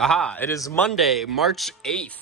Aha, it is Monday, March 8th.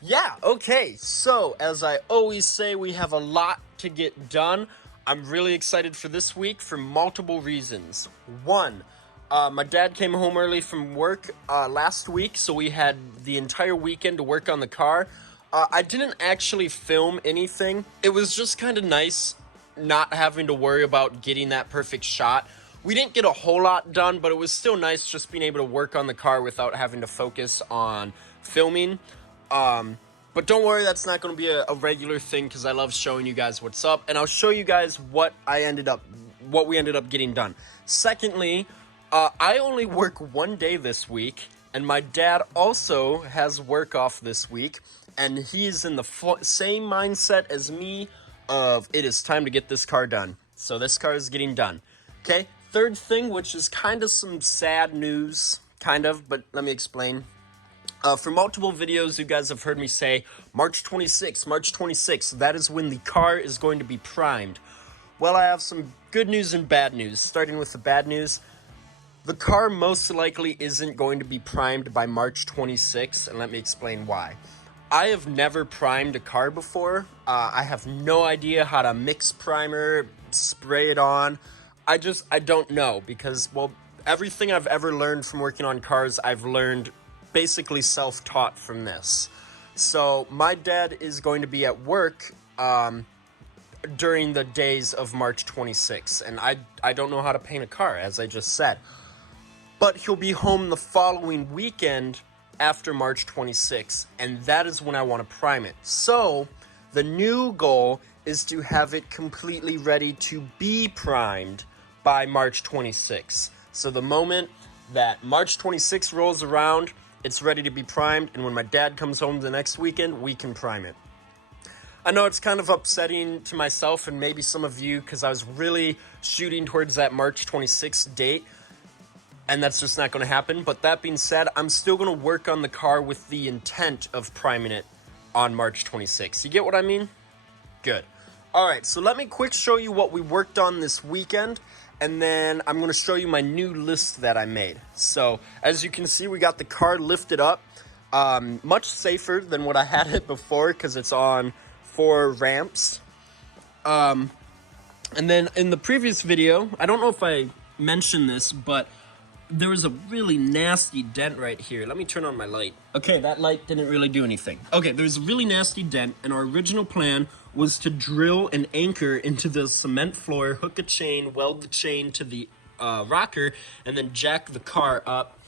Yeah, okay, so as I always say, we have a lot to get done. I'm really excited for this week for multiple reasons. One, my dad came home early from work last week, so we had the entire weekend to work on the car. I didn't actually film anything. It was just kind of nice not having to worry about getting that perfect shot. We didn't get a whole lot done, but it was still nice just being able to work on the car without having to focus on filming. But don't worry, that's not going to be a regular thing because I love showing you guys what's up, and I'll show you guys what we ended up getting done. Secondly, I only work one day this week, and my dad also has work off this week, and he is in the same mindset as me of it is time to get this car done. So this car is getting done. Okay, third thing, which is kind of some sad news, but let me explain. For multiple videos, you guys have heard me say March 26th, that is when the car is going to be primed. Well, I have some good news and bad news. Starting with the bad news, the car most likely isn't going to be primed by March 26th, and let me explain why. I have never primed a car before. I have no idea how to mix primer, spray it on. I don't know because, well, everything I've ever learned from working on cars, I've learned basically self-taught from this. So my dad is going to be at work during the days of March 26th, and I don't know how to paint a car, as I just said. But he'll be home the following weekend after March 26th, and that is when I want to prime it. So the new goal is to have it completely ready to be primed by March 26th. So the moment that March 26th rolls around, it's ready to be primed, and when my dad comes home the next weekend, we can prime it. I know it's kind of upsetting to myself and maybe some of you because I was really shooting towards that March 26th date, and that's just not going to happen. But that being said, I'm still going to work on the car with the intent of priming it on March 26th. You get what I mean? Good. All right, so let me quick show you what we worked on this weekend, and then I'm going to show you my new list that I made. So as you can see, we got the car lifted up, much safer than what I had it before because it's on 4 ramps. And then in the previous video, I don't know if I mentioned this, but there was a really nasty dent right here. Let me turn on my light. Okay, that light didn't really do anything. Okay, there's a really nasty dent, and our original plan was to drill an anchor into the cement floor, hook a chain, weld the chain to the rocker, and then jack the car up.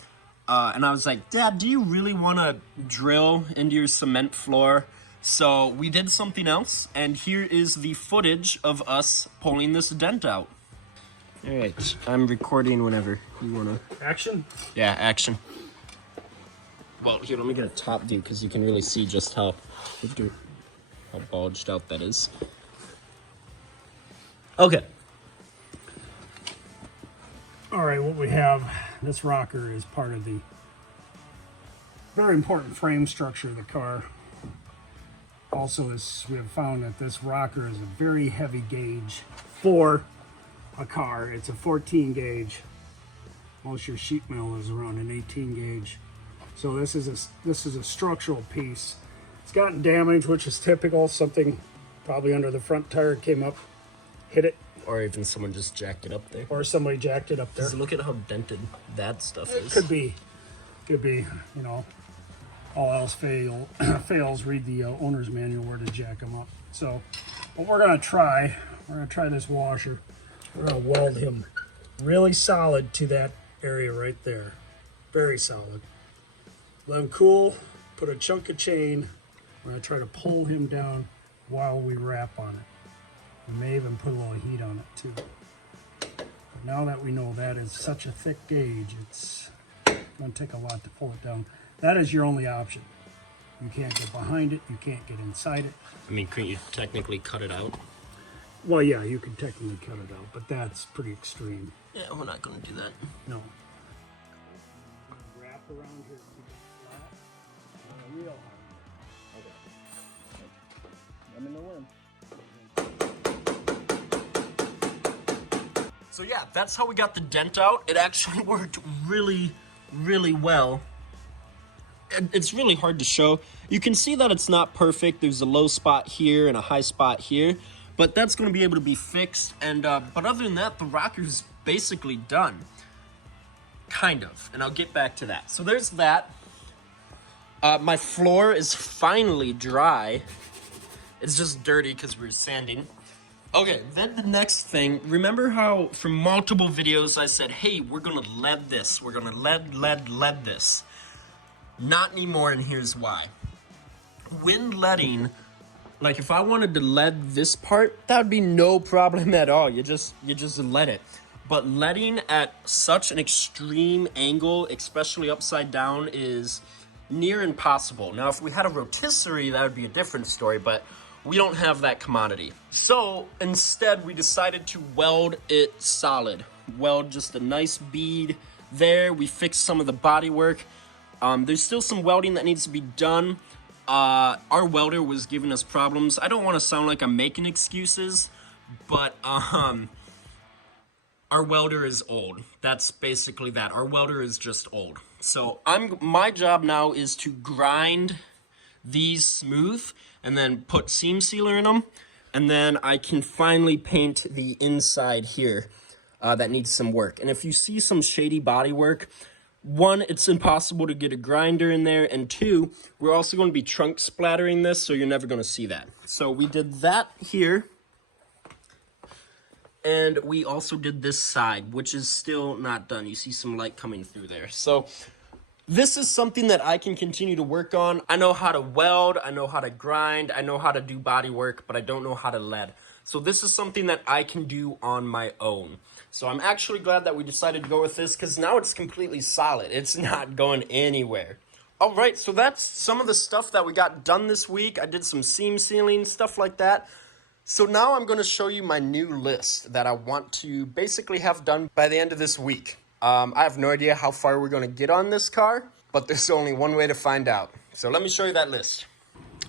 And I was like, Dad, do you really want to drill into your cement floor? So we did something else, and here is the footage of us pulling this dent out. All right, I'm recording whenever you want to. Action? Yeah, action. Well, here, let me get a top view because you can really see just how bulged out that is. Okay. All right, what we have, this rocker is part of the very important frame structure of the car. Also, we have found that this rocker is a very heavy gauge for a car. It's a 14 gauge. Most your sheet metal is around an 18 gauge. So this is a structural piece. It's gotten damaged, which is typical. Something probably under the front tire came up, hit it. Or even someone just jacked it up there. Or somebody jacked it up there. Just look at how dented that stuff is. Could be, you know, all else fails, read the owner's manual where to jack them up. So what we're gonna try this washer. We're gonna weld him really solid to that area right there. Very solid. Let him cool, put a chunk of chain. We're gonna try to pull him down while we wrap on it. We may even put a little heat on it too. But now that we know that is such a thick gauge, it's gonna take a lot to pull it down. That is your only option. You can't get behind it, you can't get inside it. I mean, couldn't you technically cut it out? Well, yeah, you can technically cut it out, but that's pretty extreme. Yeah, we're not going to do that. No. Wrap around here, keep it flat, real hard. Okay. Let me know when. So yeah, that's how we got the dent out. It actually worked really, really well. It's really hard to show. You can see that it's not perfect. There's a low spot here and a high spot here, but that's going to be able to be fixed. And but other than that, the rocker's basically done, kind of, and I'll get back to that. So there's that. My floor is finally dry. It's just dirty because we're sanding. Okay, then the next thing, remember how from multiple videos I said, hey, we're gonna lead this. We're gonna lead this. Not anymore, and here's why. When leading, like if I wanted to lead this part, that would be no problem at all. You just lead it. But leading at such an extreme angle, especially upside down, is near impossible. Now, if we had a rotisserie, that would be a different story, but we don't have that commodity. So instead, we decided to weld it solid. Weld just a nice bead there. We fixed some of the body work. There's still some welding that needs to be done. Our welder was giving us problems. I don't want to sound like I'm making excuses, but our welder is old. That's basically that. Our welder is just old. So my job now is to grind these smooth and then put seam sealer in them, and then I can finally paint the inside here that needs some work. And if you see some shady body work, one, it's impossible to get a grinder in there, and two, we're also going to be trunk splattering this, so you're never going to see that. So we did that here, and we also did this side, which is still not done. You see some light coming through there. So this is something that I can continue to work on. I know how to weld, I know how to grind, I know how to do body work, but I don't know how to lead. So this is something that I can do on my own. So I'm actually glad that we decided to go with this, because now it's completely solid. It's not going anywhere. All right, so that's some of the stuff that we got done this week. I did some seam sealing, stuff like that. So now I'm going to show you my new list that I want to basically have done by the end of this week. I have no idea how far we're going to get on this car, but there's only one way to find out. So let me show you that list.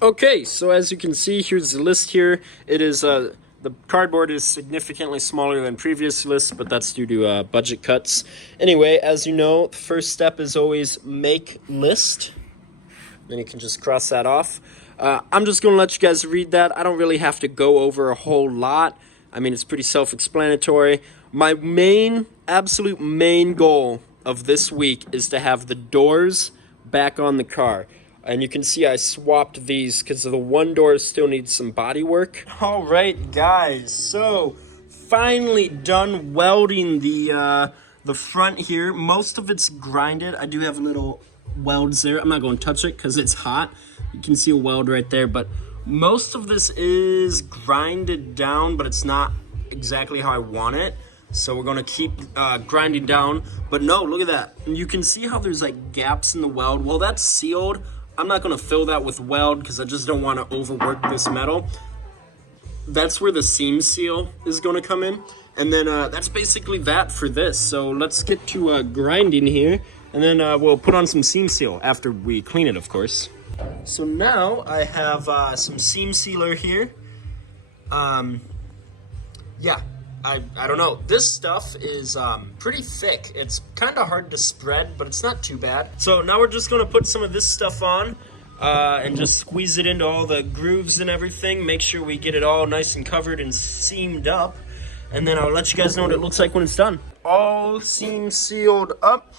Okay, so as you can see, here's the list here. It is the cardboard is significantly smaller than previous lists, but that's due to budget cuts. Anyway, as you know, the first step is always make list. Then you can just cross that off. I'm just going to let you guys read that. I don't really have to go over a whole lot. I mean, it's pretty self-explanatory. My absolute main goal of this week is to have the doors back on the car. And you can see I swapped these because the one door still needs some body work. All right, guys, so finally done welding the front here. Most of it's grinded. I do have little welds there. I'm not going to touch it because it's hot. You can see a weld right there, but most of this is grinded down, but it's not exactly how I want it. So we're going to keep grinding down. But no, look at that. You can see how there's like gaps in the weld. Well, that's sealed. I'm not going to fill that with weld because I just don't want to overwork this metal. That's where the seam seal is going to come in. And then that's basically that for this. So let's get to grinding here. And then we'll put on some seam seal after we clean it, of course. So now I have some seam sealer here. Yeah. I don't know. This stuff is pretty thick. It's kind of hard to spread, but it's not too bad. So now we're just going to put some of this stuff on and just squeeze it into all the grooves and everything. Make sure we get it all nice and covered and seamed up. And then I'll let you guys know what it looks like when it's done. All seam sealed up.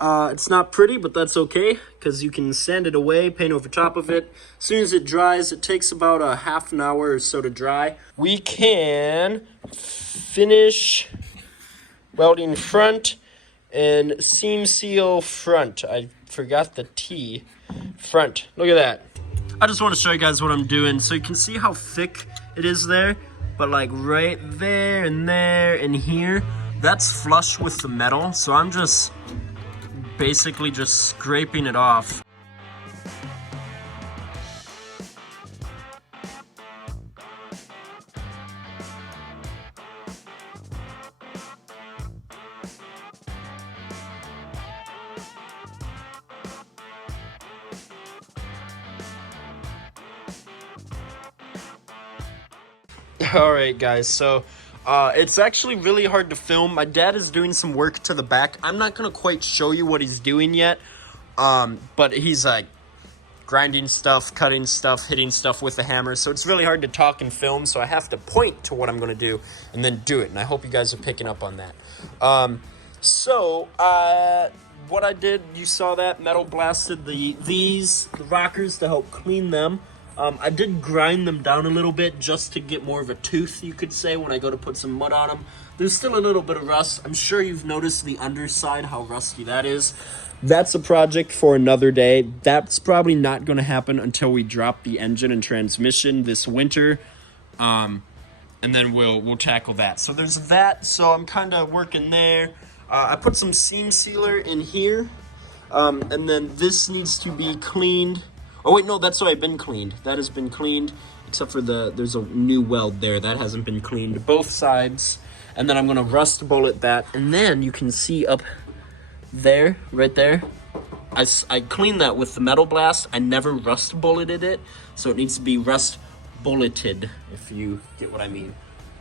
It's not pretty, but that's okay because you can sand it away, paint over top of it. As soon as it dries, it takes about a half an hour or so to dry. We can finish welding front and seam seal front. I forgot the T. Front. Look at that. I just want to show you guys what I'm doing. So you can see how thick it is there, but like right there and here, that's flush with the metal. So I'm just basically just scraping it off. All right, guys, so It's actually really hard to film. My dad is doing some work to the back. I'm not gonna quite show you what he's doing yet, but he's like grinding stuff, cutting stuff, hitting stuff with a hammer. So it's really hard to talk and film, so I have to point to what I'm gonna do and then do it. And I hope you guys are picking up on that. What I did, you saw that, metal blasted the rockers to help clean them. I did grind them down a little bit just to get more of a tooth, you could say, when I go to put some mud on them. There's still a little bit of rust. I'm sure you've noticed the underside, how rusty that is. That's a project for another day. That's probably not going to happen until we drop the engine and transmission this winter. And then we'll tackle that. So there's that. So I'm kind of working there. I put some seam sealer in here. And then this needs to be cleaned. Oh wait, no, that's already been cleaned. That has been cleaned, except for there's a new weld there. That hasn't been cleaned, both sides. And then I'm gonna rust bullet that. And then you can see up there, right there, I cleaned that with the metal blast. I never rust bulleted it, so it needs to be rust bulleted, if you get what I mean.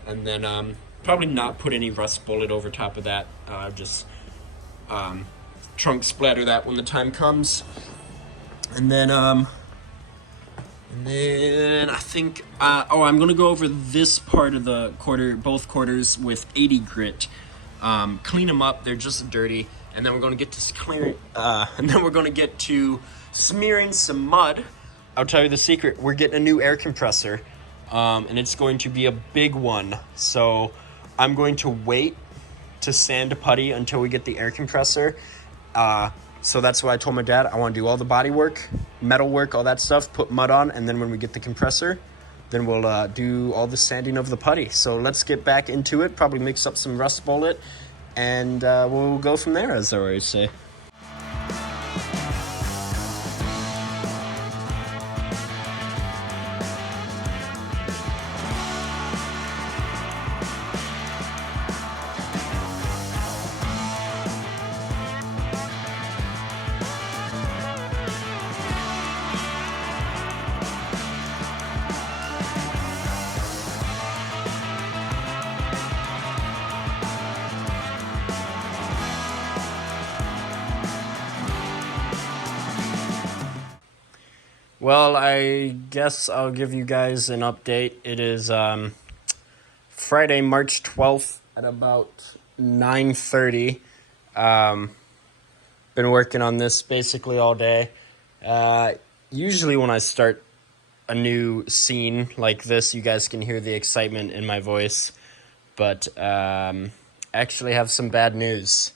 And then probably not put any rust bullet over top of that. Just trunk splatter that when the time comes. And then I think, I'm going to go over this part of the both quarters with 80 grit. Clean them up, they're just dirty. And then we're going to get to smearing some mud. I'll tell you the secret, we're getting a new air compressor. And it's going to be a big one. So I'm going to wait to sand putty until we get the air compressor. So that's why I told my dad I want to do all the body work, metal work, all that stuff, put mud on, and then when we get the compressor, then we'll do all the sanding of the putty. So let's get back into it, probably mix up some rust bullet, and we'll go from there, as I always say. Well, I guess I'll give you guys an update. It is Friday, March 12th at about 9:30. Been working on this basically all day. Usually when I start a new scene like this, you guys can hear the excitement in my voice. But actually have some bad news.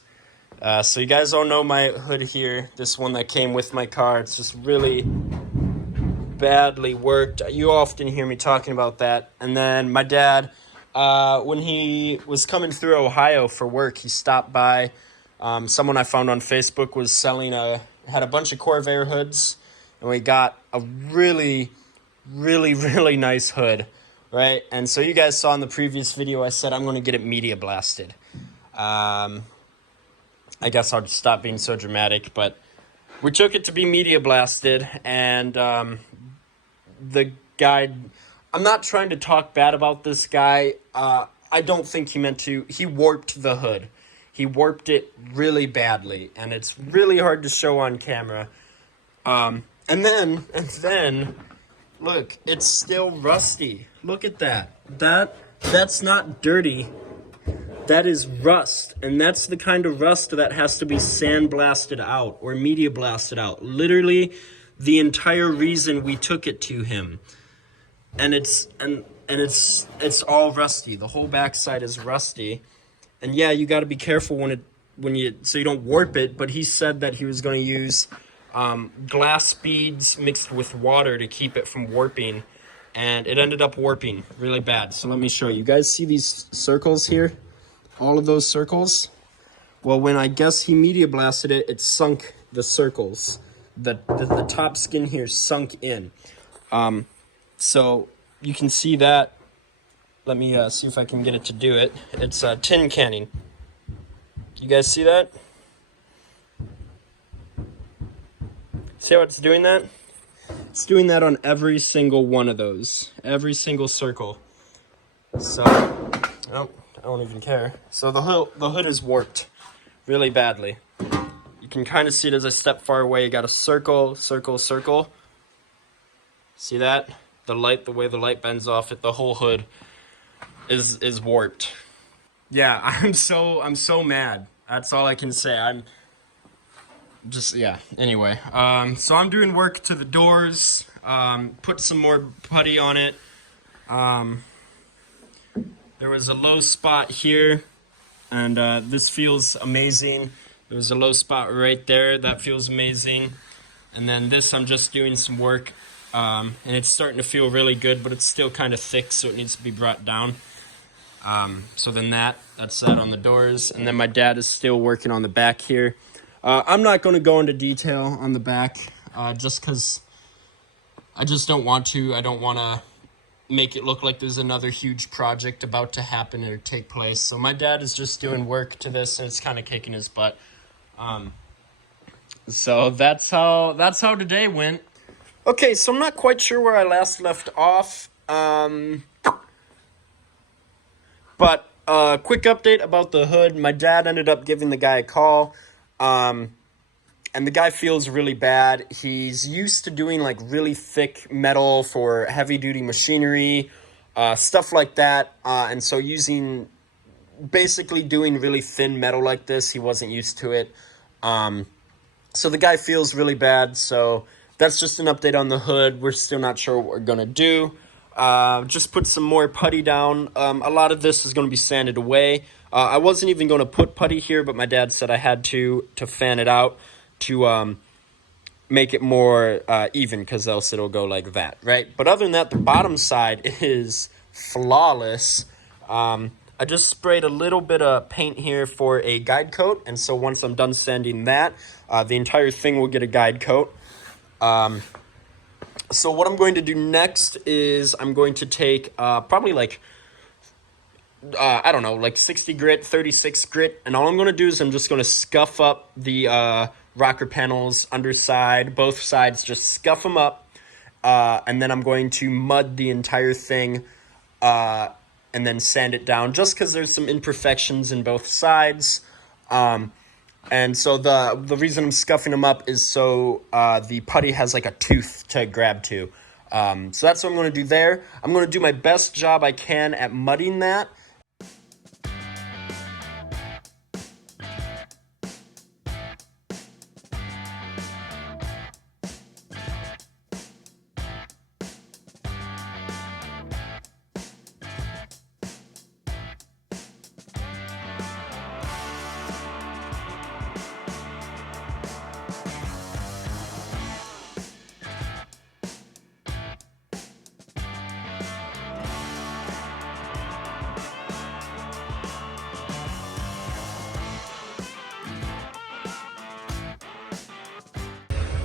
So you guys all know my hood here, this one that came with my car. It's just really badly worked. You often hear me talking about that. And then my dad, when he was coming through Ohio for work, he stopped by. Someone I found on Facebook was had a bunch of Corvair hoods, and we got a really, really, really nice hood, right? And so you guys saw in the previous video, I said I'm going to get it media blasted. I guess I'll just stop being so dramatic, but we took it to be media blasted, and the guy, I'm not trying to talk bad about this guy. I don't think he meant to. He warped the hood. He warped it really badly, and it's really hard to show on camera. And then, look, it's still rusty. Look at that. That's not dirty. That is rust, and that's the kind of rust that has to be sandblasted out or media blasted out. Literally, the entire reason we took it to him, and it's all rusty. The whole backside is rusty, and yeah, you got to be careful so you don't warp it. But he said that he was going to use glass beads mixed with water to keep it from warping, and it ended up warping really bad. So let me show you. You guys see these circles here? All of those circles? Well, when I guess he media blasted it, it sunk the circles. The top skin here sunk in. So you can see that. Let me see if I can get it to do it. It's tin canning. You guys see that? See how it's doing that? It's doing that on every single one of those. Every single circle. So, Nope, I don't even care. So the hood is warped really badly. You can kind of see it as I step far away. You got a circle, circle, circle. See that? The way the light bends off it, the whole hood is warped. Yeah, I'm so mad. That's all I can say. I'm just, yeah. Anyway, so I'm doing work to the doors. Put some more putty on it. There was a low spot here, and this feels amazing. There was a low spot right there. That feels amazing. And then this, I'm just doing some work, and it's starting to feel really good, but it's still kind of thick, so it needs to be brought down. So then that's that on the doors. And then my dad is still working on the back here. I'm not going to go into detail on the back, just because I just don't want to. I don't want to make it look like there's another huge project about to happen or take place. So my dad is just doing work to this, and it's kind of kicking his butt. So that's how today went. Okay, so I'm not quite sure where I last left off. But quick update about the hood. My dad ended up giving the guy a call. And the guy feels really bad. He's used to doing like really thick metal for heavy duty machinery, stuff like that. And so basically doing really thin metal like this, he wasn't used to it. So the guy feels really bad. So that's just an update on the hood. We're still not sure what we're gonna do. Just put some more putty down. A lot of this is gonna be sanded away. I wasn't even gonna put putty here, but my dad said I had to fan it out to make it more even, because else it'll go like that, right? But other than that, the bottom side is flawless. I just sprayed a little bit of paint here for a guide coat, and so once I'm done sanding that, the entire thing will get a guide coat. So what I'm going to do next is I'm going to take probably like, I don't know, like 60 grit, 36 grit, and all I'm going to do is I'm just going to scuff up the rocker panels, underside, both sides, just scuff them up, and then I'm going to mud the entire thing, and then sand it down, just because there's some imperfections in both sides. And so the reason I'm scuffing them up is so the putty has like a tooth to grab to. So that's what I'm going to do there. I'm going to do my best job I can at mudding that.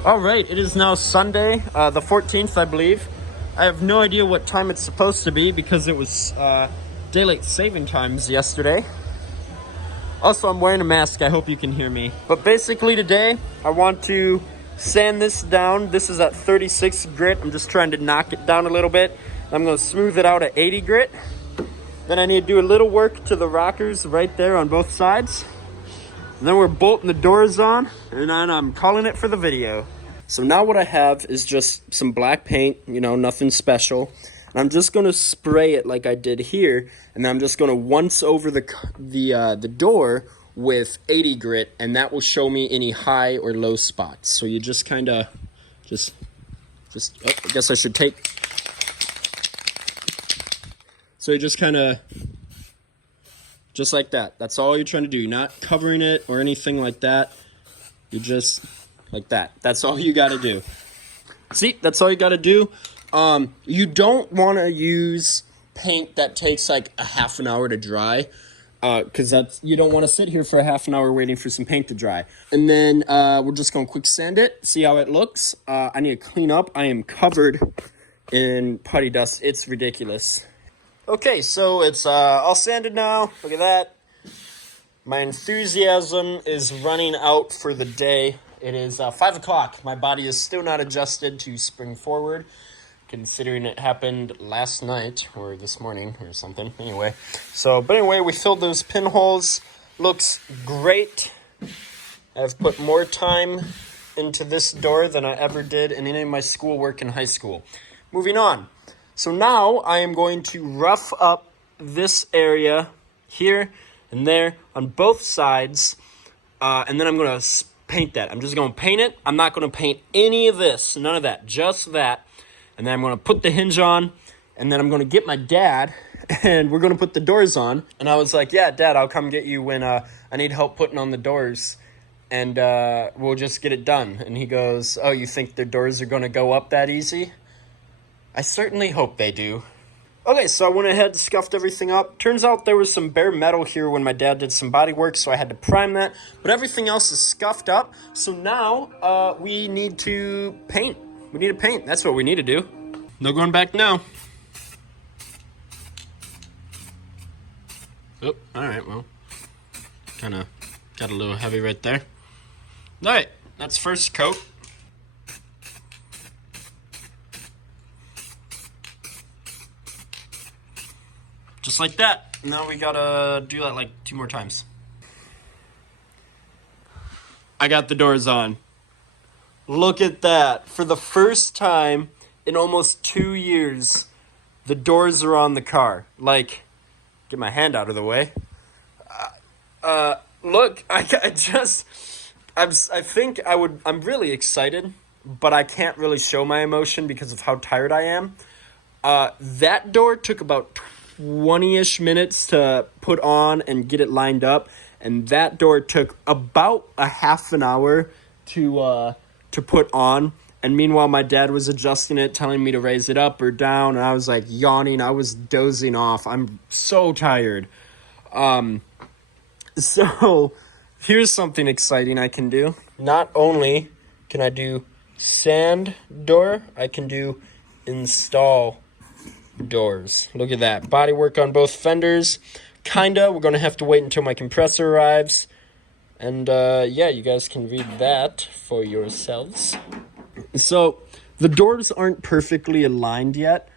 All right, it is now Sunday, the 14th, I believe. I have no idea what time it's supposed to be because it was daylight saving times yesterday. Also, I'm wearing a mask. I hope you can hear me. But basically today, I want to sand this down. This is at 36 grit. I'm just trying to knock it down a little bit. I'm going to smooth it out at 80 grit. Then I need to do a little work to the rockers right there on both sides. And then we're bolting the doors on, and then I'm calling it for the video. So now what I have is just some black paint, you know, nothing special. And I'm just going to spray it like I did here, and then I'm just going to once over the door with 80 grit, and that will show me any high or low spots. So you just kind of, oh, I guess I should take. So you just kind of, just like that. That's all you're trying to do. You're not covering it or anything like that. You're just like that. That's all you got to do. See, that's all you got to do. You don't want to use paint that takes like a half an hour to dry, because you don't want to sit here for a half an hour waiting for some paint to dry. And then we're just going to quick sand it, see how it looks. I need to clean up. I am covered in putty dust. It's ridiculous. Okay, so it's all sanded now. Look at that. My enthusiasm is running out for the day. It is 5 o'clock. My body is still not adjusted to spring forward. considering it happened last night or this morning or something. Anyway, but anyway, we filled those pinholes. Looks great. I've put more time into this door than I ever did in any of my schoolwork in high school. Moving on. So now I am going to rough up this area here and there on both sides, and then I'm going to paint that. I'm just going to paint it. I'm not going to paint any of this, none of that, just that. And then I'm going to put the hinge on, and then I'm going to get my dad, and we're going to put the doors on. And I was like, yeah, Dad, I'll come get you when I need help putting on the doors, and we'll just get it done. And he goes, oh, you think the doors are going to go up that easy? I certainly hope they do. Okay, so I went ahead and scuffed everything up. Turns out there was some bare metal here when my dad did some body work, so I had to prime that. But everything else is scuffed up, so now we need to paint. We need to paint. That's what we need to do. No going back now. Oh, all right, well, kind of got a little heavy right there. All right, that's first coat. Just like that. Now we gotta do that like 2 more times. I got the doors on. Look at that. For the first time in almost 2 years, the doors are on the car. Like, get my hand out of the way. Look, I'm really excited, but I can't really show my emotion because of how tired I am. That door took about 20-ish minutes to put on and get it lined up, and that door took about a half an hour to put on. And meanwhile, my dad was adjusting it, telling me to raise it up or down, and I was like yawning. I was dozing off. I'm so tired. So here's something exciting I can do. Not only can I do sand door, I can do install doors. Look at that. Body work on both fenders. Kinda. We're going to have to wait until my compressor arrives. And yeah, you guys can read that for yourselves. So the doors aren't perfectly aligned yet.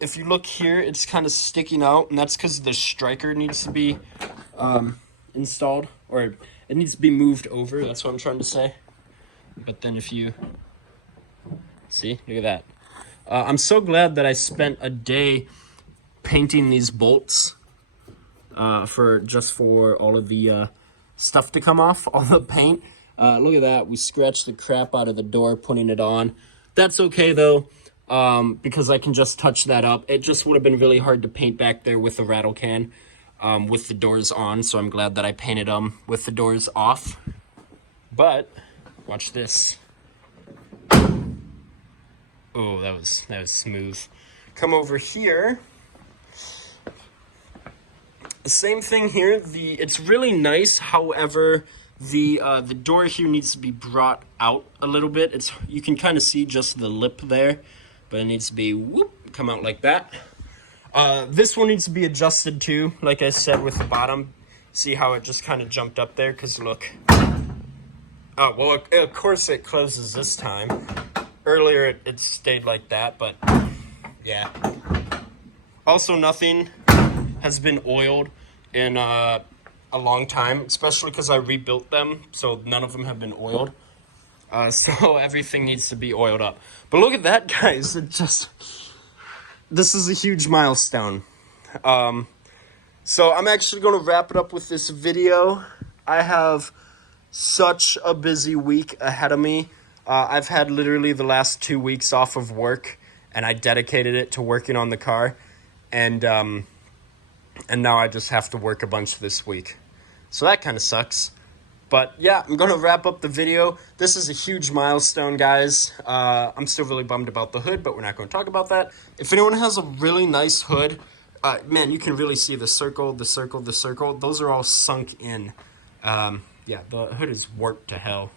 If you look here, it's kind of sticking out, and that's because the striker needs to be installed, or it needs to be moved over. That's what I'm trying to say. But then if you see, look at that. I'm so glad that I spent a day painting these bolts for all of the stuff to come off, all the paint. Look at that. We scratched the crap out of the door putting it on. That's okay, though, because I can just touch that up. It just would have been really hard to paint back there with the rattle can with the doors on, so I'm glad that I painted them with the doors off. But watch this. Oh, that was smooth. Come over here. The same thing here. It's really nice. However, the door here needs to be brought out a little bit. You can kind of see just the lip there, but it needs to be come out like that. This one needs to be adjusted too. Like I said with the bottom, see how it just kind of jumped up there? Cause look. Oh well, of course it closes this time. Earlier it stayed like that, but yeah. Also, nothing has been oiled in a long time, especially because I rebuilt them, so none of them have been oiled. So everything needs to be oiled up. But look at that, guys. This is a huge milestone. So I'm actually going to wrap it up with this video. I have such a busy week ahead of me. I've had literally the last 2 weeks off of work, and I dedicated it to working on the car, and now I just have to work a bunch this week. So that kind of sucks. But yeah, I'm going to wrap up the video. This is a huge milestone, guys. I'm still really bummed about the hood, but we're not going to talk about that. If anyone has a really nice hood, man, you can really see the circle, the circle, the circle. Those are all sunk in. Yeah, the hood is warped to hell.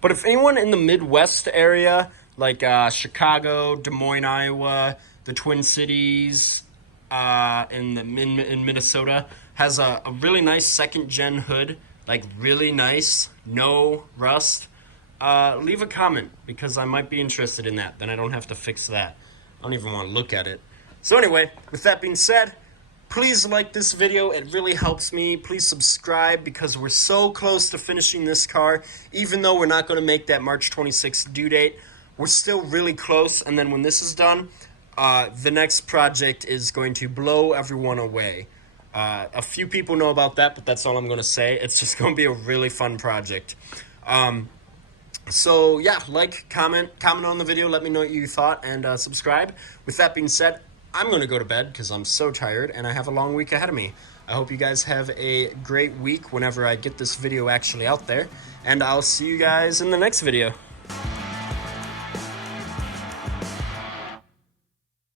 But if anyone in the Midwest area, like Chicago, Des Moines, Iowa, the Twin Cities, in Minnesota, has a really nice second-gen hood, like really nice, no rust, leave a comment because I might be interested in that. Then I don't have to fix that. I don't even want to look at it. So anyway, with that being said, please like this video. It really helps me. Please subscribe because we're so close to finishing this car. Even though we're not going to make that March 26th due date, we're still really close. And then when this is done, the next project is going to blow everyone away. A few people know about that, but that's all I'm going to say. It's just going to be a really fun project. So yeah, like, comment on the video. Let me know what you thought, and subscribe. With that being said, I'm going to go to bed because I'm so tired and I have a long week ahead of me. I hope you guys have a great week whenever I get this video actually out there, and I'll see you guys in the next video.